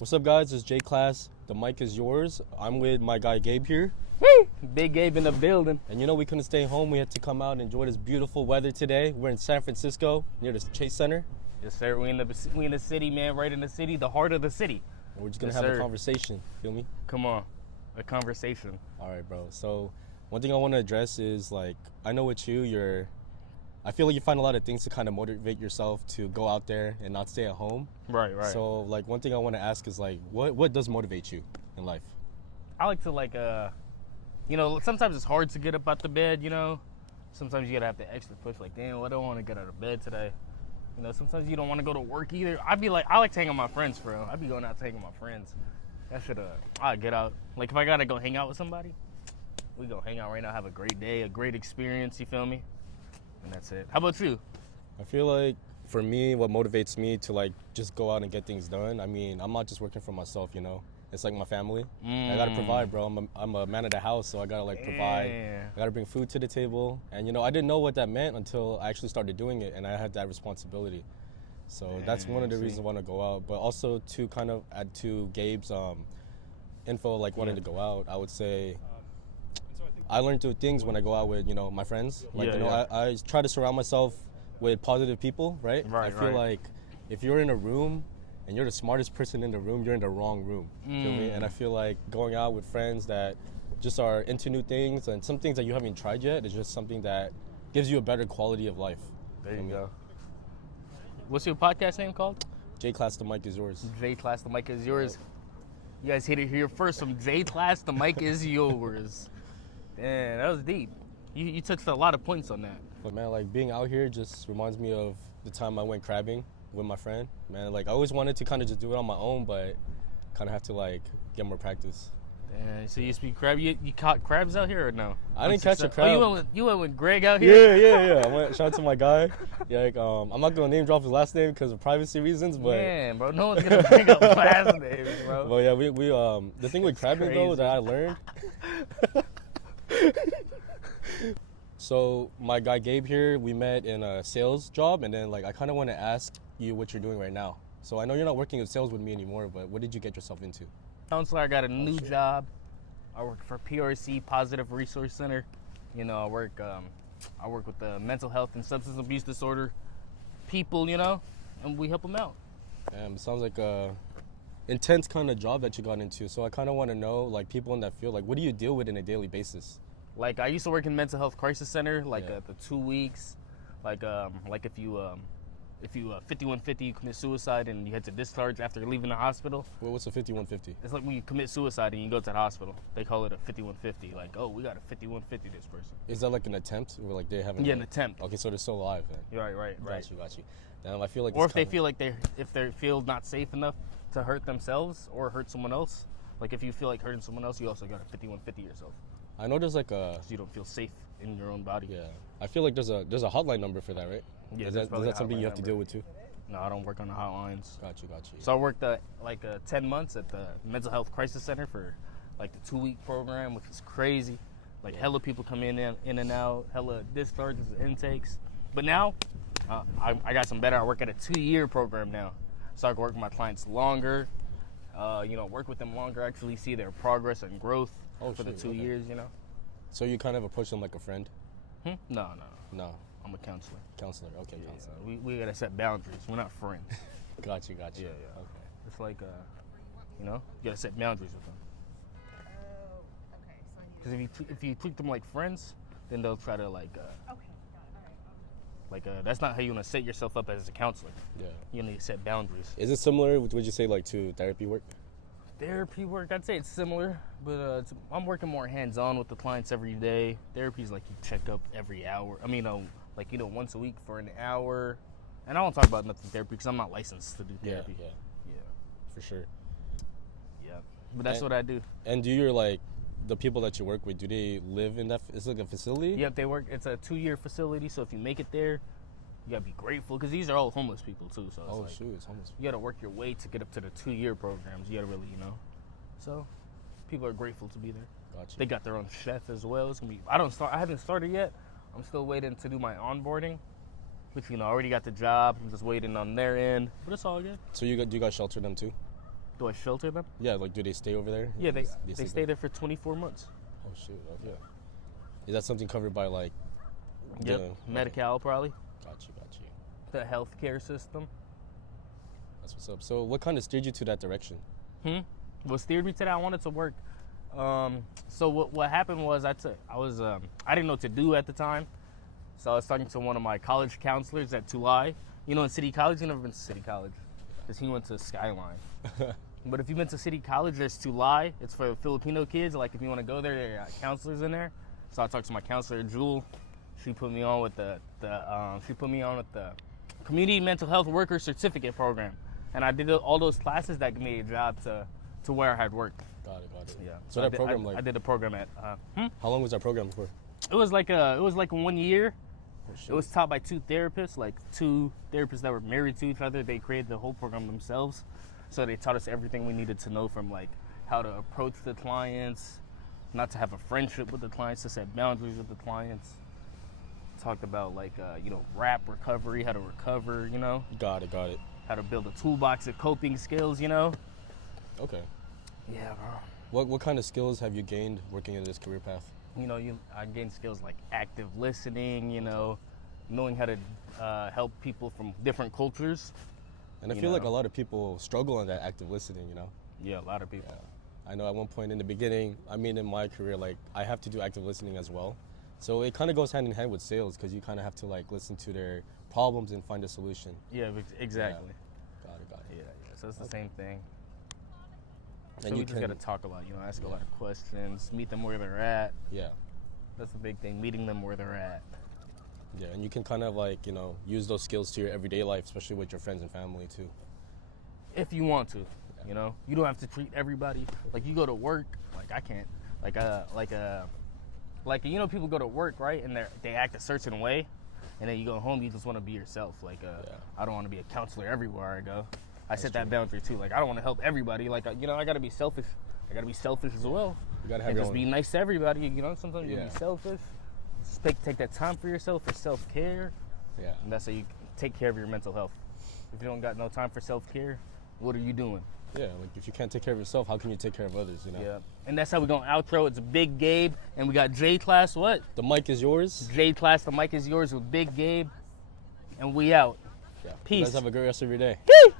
What's up, guys? It's J Class. The mic is yours. I'm with my guy Gabe here. Big Gabe in the building. And we couldn't stay home. We had to come out and enjoy this beautiful weather today. We're in San Francisco near the Chase Center. Yes, sir. We in the city, man. Right in the city, the heart of the city. And we're just gonna have a conversation. Feel me? Come on, a conversation. All right, bro. So one thing I want to address is I know with you, I feel like you find a lot of things to kind of motivate yourself to go out there and not stay at home. Right. So one thing I want to ask is what does motivate you in life? I like to sometimes it's hard to get up out the bed, Sometimes you gotta have the extra push, damn, I don't want to get out of bed today. Sometimes you don't want to go to work either. I like to hang out with my friends, bro. I be going out to hang with my friends. I get out. Like if I gotta go hang out with somebody, we go hang out right now, have a great day, a great experience, you feel me? And that's it. How about you? I feel like for me, what motivates me to just go out and get things done, I mean, I'm not just working for myself, It's like my family. I gotta provide, bro. I'm a man of the house, so I gotta provide. I gotta bring food to the table. And I didn't know what that meant until I actually started doing it, and I had that responsibility. So that's one of the reasons I want to go out. But also to kind of add to Gabe's info, wanting to go out, I would say I learn two things when I go out with my friends. I try to surround myself with positive people, right? I feel like if you're in a room and you're the smartest person in the room, you're in the wrong room. Feel me? And I feel like going out with friends that just are into new things and some things that you haven't tried yet is just something that gives you a better quality of life. There you go. What's your podcast name called? J Class, the mic is yours. J Class, the mic is yours. You guys hit it here first from J Class, the mic is yours. Damn, that was deep. You touched a lot of points on that. But man, being out here just reminds me of the time I went crabbing with my friend. Man, I always wanted to kind of just do it on my own, but kind of have to get more practice. Damn, so you speak crab? You caught crabs out here or no? I didn't catch a crab. Oh, you went with Greg out here? Yeah. Shout out to my guy. I'm not gonna name drop his last name because of privacy reasons, but man, bro, no one's gonna bring up last names, bro. But yeah, we the thing with crabbing though that I learned. So my guy Gabe here, we met in a sales job, and then I kind of want to ask you what you're doing right now. So I know you're not working in sales with me anymore, but what did you get yourself into? Counselor, I got a new job. I work for PRC, Positive Resource Center. I work with the mental health and substance abuse disorder people, and we help them out. It sounds like a intense kind of job that you got into. So I kind of want to know, people in that field, what do you deal with on a daily basis? I used to work in mental health crisis center, the 2 weeks, if you 5150, you commit suicide and you had to discharge after leaving the hospital. Well, what's a 5150? It's like when you commit suicide and you go to the hospital. They call it a 5150. We got a 5150 this person. Is that an attempt? Or they haven't? Yeah, an attempt. Okay, so they're still alive then. Right. Got you. Damn, I feel like. Or if they feel not safe enough to hurt themselves or hurt someone else. If you feel like hurting someone else, you also got a 5150 yourself. I know there's so you don't feel safe in your own body. Yeah, I feel like there's a hotline number for that, right? Yeah, is that something you have to deal with too? No, I don't work on the hotlines. Got you. So I worked 10 months at the mental health crisis center for the 2-week program, which is crazy. Hella people come in and out, hella discharges and intakes. But now I got some better. I work at a 2-year program now, so I can work with my clients longer. Work with them longer, actually see their progress and growth for the 2 years. So you kind of approach them like a friend? No. I'm a counselor. Counselor, okay, yeah, counselor. We gotta set boundaries. We're not friends. Got you. Yeah. Okay. It's you gotta set boundaries with them. Because if you treat them like friends, then they'll try to that's not how you want to set yourself up as a counselor. Yeah. You need to set boundaries. Is it similar, would you say, to therapy work? Therapy work, I'd say it's similar, but I'm working more hands-on with the clients every day. Therapy's you check up every hour. I mean, once a week for an hour. And I don't talk about nothing therapy because I'm not licensed to do therapy. Yeah. For sure. Yeah. But that's what I do. And do your, the people that you work with, do they live in that, it's a facility? Yep, they work, it's a 2-year facility, so if you make it there, you gotta be grateful, because these are all homeless people too, so it's it's homeless people. You gotta work your way to get up to the 2-year programs. You gotta really, so people are grateful to be there. Gotcha. They got their own chef as well. It's gonna be, I haven't started yet. I'm still waiting to do my onboarding, which, I already got the job. I'm just waiting on their end, but it's all good. So do you guys shelter them too? Do I shelter them? Yeah, like do they stay over there? Yeah, they stay there for 24 months. Oh shoot, okay. Is that something covered by like? Yep, Medi-Cal probably. Got you. The healthcare system. That's what's up. So what kind of steered you to that direction? What steered me to that? I wanted to work. So what happened was I didn't know what to do at the time. So I was talking to one of my college counselors at Tulai. You know, in City College, you've never been to City College because he went to Skyline. But if you've been to City College, there's Tulai. It's for Filipino kids. Like if you want to go there, there are counselors in there. So I talked to my counselor, Jewel. She put me on with the Community Mental Health Worker Certificate Program, and I did all those classes that gave me a job to where I had worked. Got it. Yeah. So that program, I did a program at. How long was that program for? It was like 1 year. Oh, shit. It was taught by two therapists that were married to each other. They created the whole program themselves, so they taught us everything we needed to know from like how to approach the clients, not to have a friendship with the clients, to set boundaries with the clients. Talked about like rap recovery, how to recover, Got it. how to build a toolbox of coping skills, Okay. Yeah, bro. What kind of skills have you gained working in this career path? I gained skills like active listening, knowing how to help people from different cultures. And I feel like a lot of people struggle on that active listening, Yeah, a lot of people. Yeah. I know at one point in the beginning, in my career, like I have to do active listening as well. So it kind of goes hand in hand with sales because you kind of have to like listen to their problems and find a solution. Yeah, exactly. Yeah. Got it. Yeah. So it's the same thing. And so you just got to talk a lot, ask a lot of questions, meet them where they're at. Yeah. That's the big thing, meeting them where they're at. Yeah, and you can kind of like, use those skills to your everyday life, especially with your friends and family too. If you want to, you don't have to treat everybody like you go to work. Like I can't, people go to work, right, and they act a certain way, and then you go home, you just want to be yourself. I don't want to be a counselor everywhere I go. I set that boundary too. Like I don't want to help everybody. Like I got to be selfish. I got to be selfish as well. You gotta have and your just own. be nice to everybody. Sometimes you be selfish. Just take that time for yourself for self-care. Yeah. And that's how you take care of your mental health. If you don't got no time for self-care, what are you doing? Yeah, like if you can't take care of yourself, how can you take care of others, Yeah. And that's how we're going to outro. It's Big Gabe, and we got J Class. What? The mic is yours. J Class, the mic is yours with Big Gabe, and we out. Yeah. Peace. You guys have a great rest of your day. Yee!